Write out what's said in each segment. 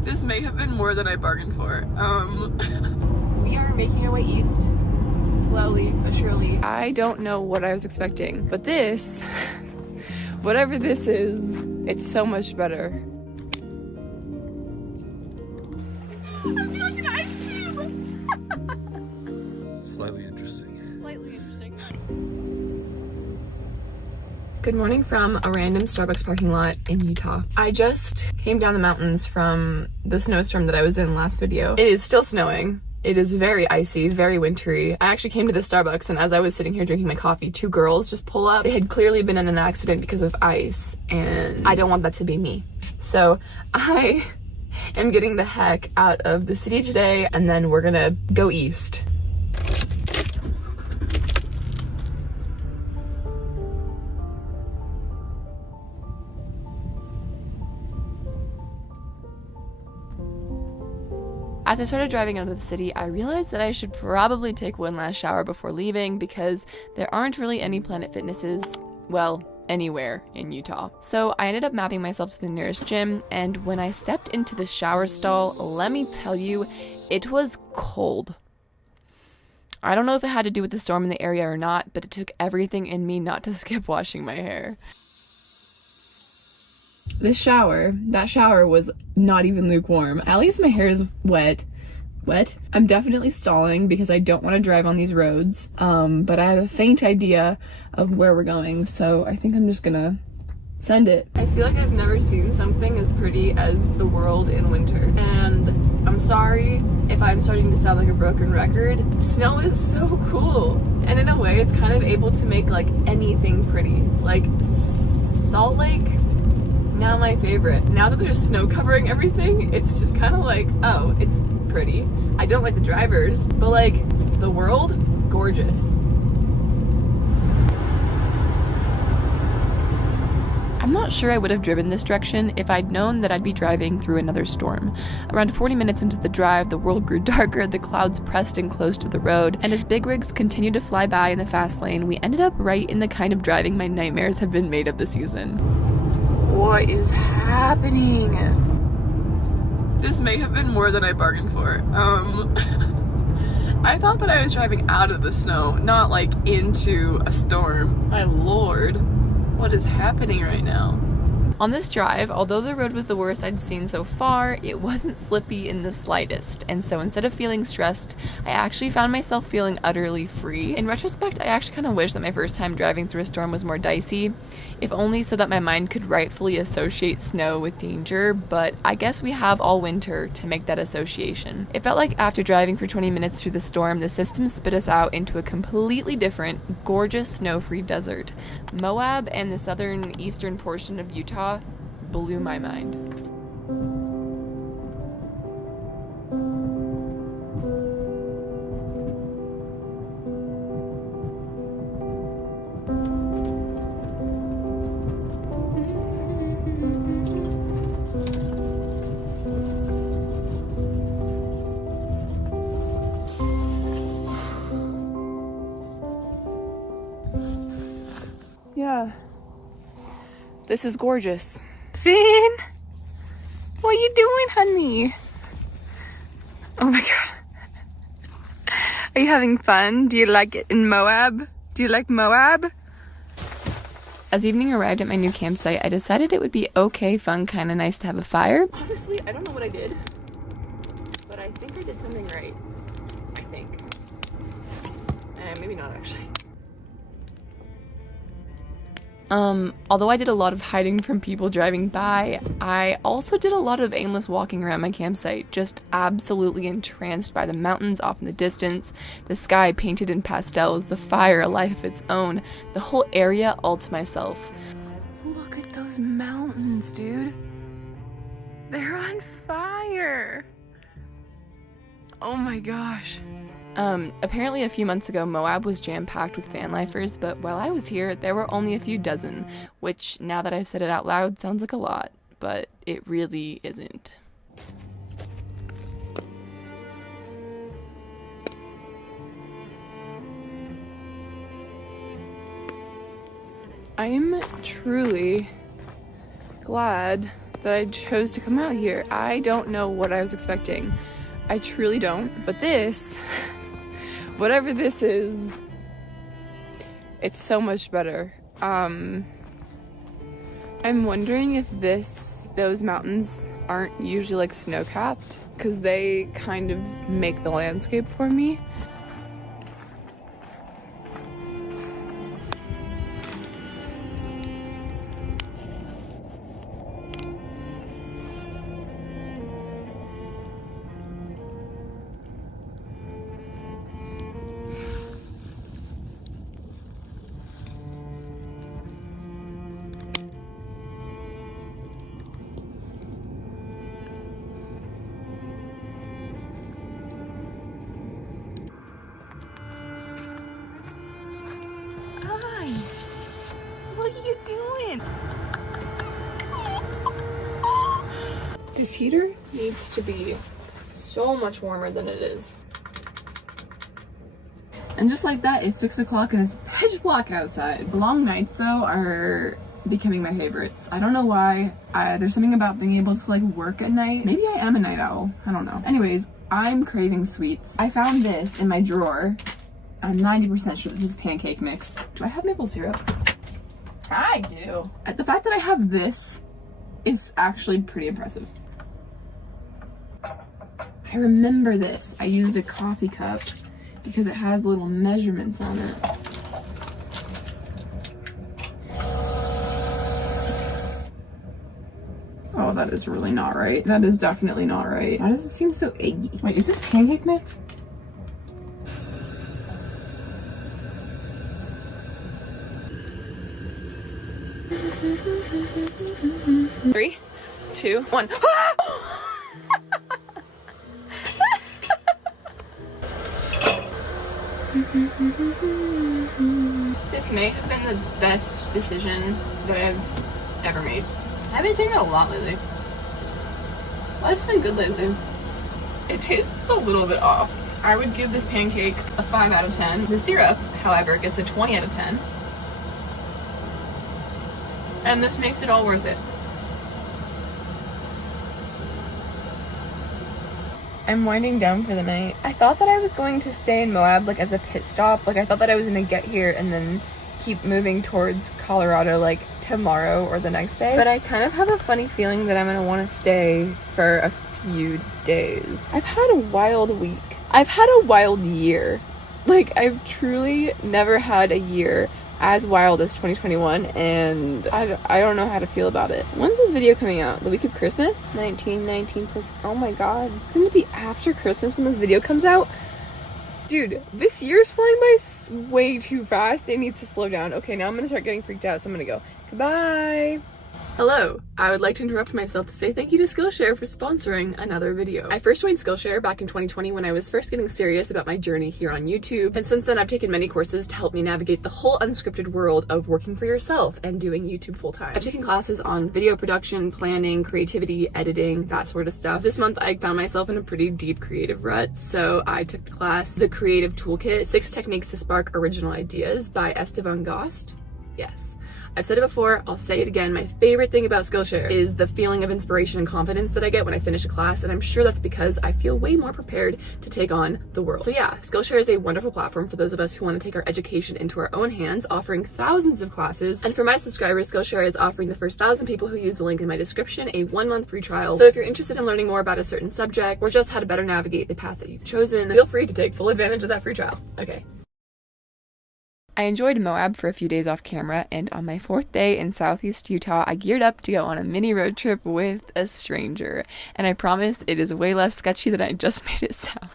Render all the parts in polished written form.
This may have been more than I bargained for. We are making our way east, slowly but surely. I don't know what I was expecting, but this, whatever this is, it's so much better. I feel like an ice cube! Slightly interesting. Slightly interesting. Good morning from a random Starbucks parking lot in Utah. I just came down the mountains from the snowstorm that I was in last video. It is still snowing. It is very icy, very wintry. I actually came to the Starbucks, and as I was sitting here drinking my coffee, two girls just pull up. They had clearly been in an accident because of ice, and I don't want that to be me. So I am getting the heck out of the city today, and then we're gonna go east. As I started driving out of the city, I realized that I should probably take one last shower before leaving because there aren't really any Planet Fitnesses, well, anywhere in Utah. So I ended up mapping myself to the nearest gym, and when I stepped into the shower stall, let me tell you, it was cold. I don't know if it had to do with the storm in the area or not, but it took everything in me not to skip washing my hair. That shower was not even lukewarm. At least my hair is wet. I'm definitely stalling because I don't want to drive on these roads, but I have a faint idea of where we're going, so I think I'm just gonna send it. I feel like I've never seen something as pretty as the world in winter, and I'm sorry if I'm starting to sound like a broken record. Snow is so cool, and in a way it's kind of able to make like anything pretty. Like Salt Lake, now my favorite. Now that there's snow covering everything, it's just kind of like, oh, it's pretty. I don't like the drivers, but like the world, gorgeous. I'm not sure I would have driven this direction if I'd known that I'd be driving through another storm. Around 40 minutes into the drive, the world grew darker, the clouds pressed in close to the road, and as big rigs continued to fly by in the fast lane, we ended up right in the kind of driving my nightmares have been made of this season. What is happening? This may have been more than I bargained for. I thought that I was driving out of the snow, not like into a storm. My lord, what is happening right now? On this drive, although the road was the worst I'd seen so far, it wasn't slippy in the slightest, and so instead of feeling stressed, I actually found myself feeling utterly free. In retrospect, I actually kind of wish that my first time driving through a storm was more dicey, if only so that my mind could rightfully associate snow with danger, but I guess we have all winter to make that association. It felt like after driving for 20 minutes through the storm, the system spit us out into a completely different, gorgeous snow-free desert. Moab and the southern eastern portion of Utah blew my mind. Yeah. This is gorgeous. Finn! What are you doing, honey? Oh my god. Are you having fun? Do you like it in Moab? Do you like Moab? As evening arrived at my new campsite, I decided it would be okay, fun, kind of nice to have a fire. Honestly, I don't know what I did, but I think I did something right. I think. Maybe not, actually. Although I did a lot of hiding from people driving by, I also did a lot of aimless walking around my campsite, just absolutely entranced by the mountains off in the distance, the sky painted in pastels, the fire a life of its own, the whole area all to myself. Look at those mountains, dude. They're on fire. Oh my gosh. Apparently a few months ago, Moab was jam-packed with van lifers, but while I was here, there were only a few dozen, which, now that I've said it out loud, sounds like a lot, but it really isn't. I am truly glad that I chose to come out here. I don't know what I was expecting. I truly don't. But this, whatever this is, it's so much better. I'm wondering if those mountains aren't usually like snow-capped, because they kind of make the landscape for me. What are you doing? This heater needs to be so much warmer than it is. And just like that, it's 6 o'clock and it's pitch black outside. Long nights though are becoming my favorites. I don't know why. There's something about being able to like work at night. Maybe I am a night owl. I don't know. Anyways, I'm craving sweets. I found this in my drawer. I'm 90% sure this is pancake mix. Do I have maple syrup? I do. The fact that I have this is actually pretty impressive. I remember this. I used a coffee cup because it has little measurements on it. Oh, that is really not right. That is definitely not right. Why does it seem so eggy? Wait, is this pancake mix? Three, two, one. This may have been the best decision that I've ever made. I've been saying that a lot lately. Life's been good lately. It tastes a little bit off. I would give this pancake a 5 out of 10. The syrup, however, gets a 20 out of 10. And this makes it all worth it. I'm winding down for the night. I thought that I was going to stay in Moab like as a pit stop. Like I thought that I was gonna get here and then keep moving towards Colorado like tomorrow or the next day. But I kind of have a funny feeling that I'm gonna want to stay for a few days. I've had a wild week. I've had a wild year. Like I've truly never had a year as wild as 2021, and I don't know how to feel about it. When's this video coming out? The week of Christmas? 19 plus. Oh my god. Isn't it be after Christmas when this video comes out? Dude, this year's flying by way too fast. It needs to slow down. Okay, now I'm gonna start getting freaked out, so I'm gonna go. Goodbye. Hello, I would like to interrupt myself to say thank you to Skillshare for sponsoring another video. I first joined Skillshare back in 2020 when I was first getting serious about my journey here on YouTube, and since then I've taken many courses to help me navigate the whole unscripted world of working for yourself and doing YouTube full-time. I've taken classes on video production, planning, creativity, editing, that sort of stuff. This month I found myself in a pretty deep creative rut, so I took the class, The Creative Toolkit, 6 Techniques to Spark Original Ideas by Esteban Gost. Yes. I've said it before, I'll say it again, my favorite thing about Skillshare is the feeling of inspiration and confidence that I get when I finish a class, and I'm sure that's because I feel way more prepared to take on the world. So yeah, Skillshare is a wonderful platform for those of us who want to take our education into our own hands, offering thousands of classes. And for my subscribers, Skillshare is offering the first 1,000 people who use the link in my description a 1-month free trial. So if you're interested in learning more about a certain subject, or just how to better navigate the path that you've chosen, feel free to take full advantage of that free trial. Okay. I enjoyed Moab for a few days off camera, and on my 4th day in Southeast Utah, I geared up to go on a mini road trip with a stranger. And I promise it is way less sketchy than I just made it sound.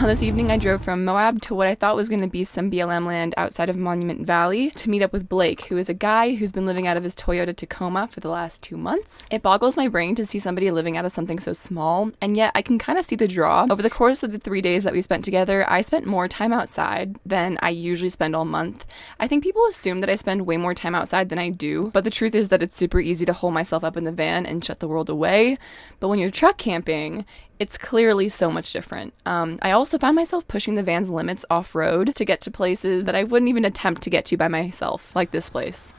This evening I drove from Moab to what I thought was going to be some BLM land outside of Monument Valley to meet up with Blake, who is a guy who's been living out of his Toyota Tacoma for the last 2 months. It boggles my brain to see somebody living out of something so small, and yet I can kind of see the draw. Over the course of the 3 days that we spent together, I spent more time outside than I usually spend all month. I think people assume that I spend way more time outside than I do, but the truth is that it's super easy to hole myself up in the van and shut the world away. But when you're truck camping, It's clearly so much different. I also found myself pushing the van's limits off-road to get to places that I wouldn't even attempt to get to by myself, like this place.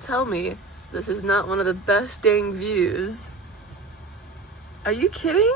Tell me, this is not one of the best dang views. Are you kidding?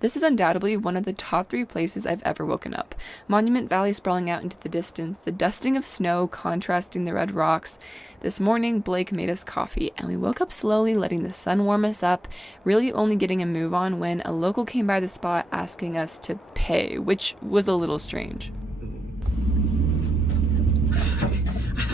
This is undoubtedly one of the top 3 places I've ever woken up. Monument Valley sprawling out into the distance, the dusting of snow contrasting the red rocks. This morning, Blake made us coffee, and we woke up slowly, letting the sun warm us up, really only getting a move on when a local came by the spot asking us to pay, which was a little strange.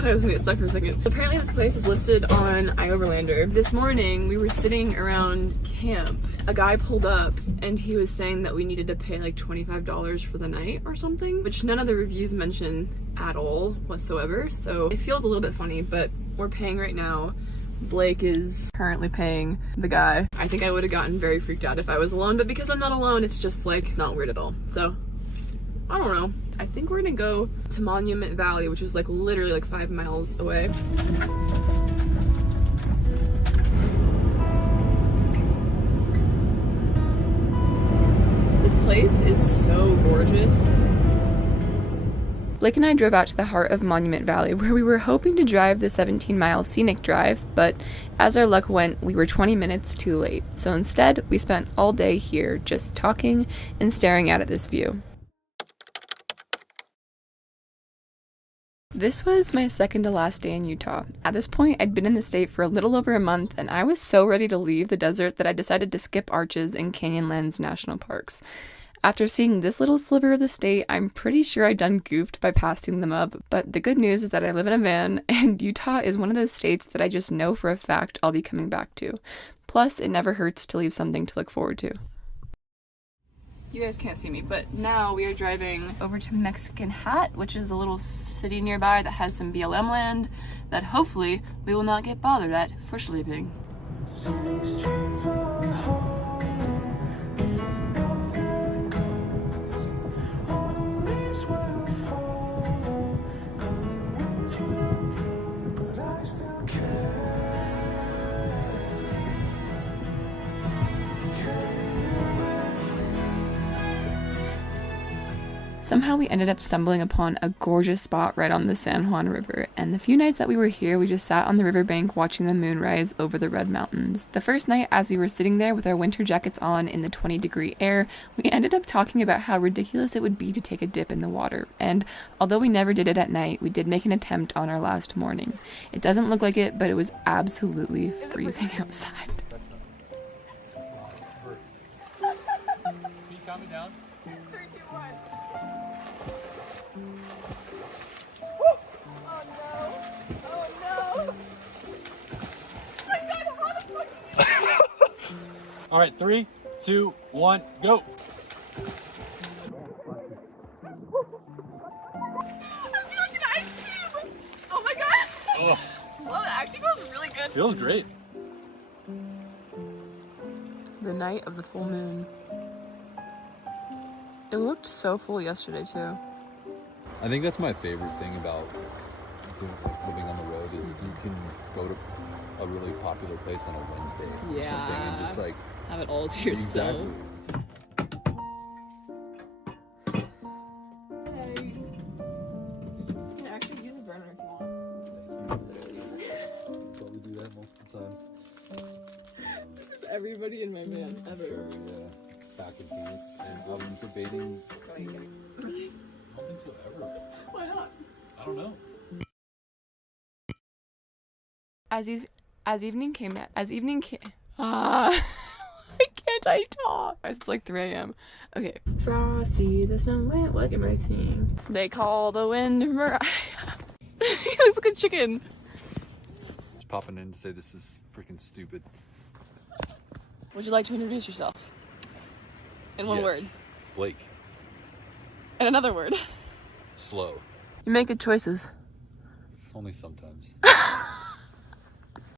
I was gonna get stuck for a second. Apparently this place is listed on iOverlander. This morning we were sitting around camp. A guy pulled up and he was saying that we needed to pay like $25 for the night or something, which none of the reviews mention at all whatsoever. So it feels a little bit funny, but we're paying right now. Blake is currently paying the guy. I think I would have gotten very freaked out if I was alone, but because I'm not alone, it's just like, it's not weird at all. So I don't know. I think we're gonna go to Monument Valley, which is like literally like 5 miles away. This place is so gorgeous. Blake and I drove out to the heart of Monument Valley, where we were hoping to drive the 17-mile scenic drive, but as our luck went, we were 20 minutes too late. So instead, we spent all day here just talking and staring out at this view. This was my second to last day in Utah. At this point, I'd been in the state for a little over a month, and I was so ready to leave the desert that I decided to skip Arches and Canyonlands National Parks. After seeing this little sliver of the state, I'm pretty sure I done goofed by passing them up, but the good news is that I live in a van, and Utah is one of those states that I just know for a fact I'll be coming back to. Plus, it never hurts to leave something to look forward to. You guys can't see me, but now we are driving over to Mexican Hat, which is a little city nearby that has some BLM land that hopefully we will not get bothered at for sleeping. Somehow we ended up stumbling upon a gorgeous spot right on the San Juan River, and the few nights that we were here, we just sat on the riverbank watching the moon rise over the red mountains. The first night, as we were sitting there with our winter jackets on in the 20-degree air, we ended up talking about how ridiculous it would be to take a dip in the water, and although we never did it at night, we did make an attempt on our last morning. It doesn't look like it, but it was absolutely freezing outside. Can you calm me down? 3, 2, 1. All right, 3, 2, 1, go. I feel like an ice cube. Oh my god. Oh, Well, it actually feels really good. feels great. The night of the full moon. It looked so full yesterday too. I think that's my favorite thing about living on the road is you can go to a really popular place on a Wednesday or something and just like Have it all to yourself. exactly. Hey. You can actually use a burner if you want. Probably do that multiple times. This is everybody in my van ever. Sure, yeah. Back in Phoenix, and I'm debating. I don't think so ever. Why not? I don't know. As evening came, why can't I talk? It's like 3 a.m. Okay. Frosty the Snowman, what am I seeing? They call the wind Mariah. He looks like a chicken. Just popping in to say this is freaking stupid. Would you like to introduce yourself? In one Yes. word. Blake. And another word. Slow. You make good choices. Only sometimes.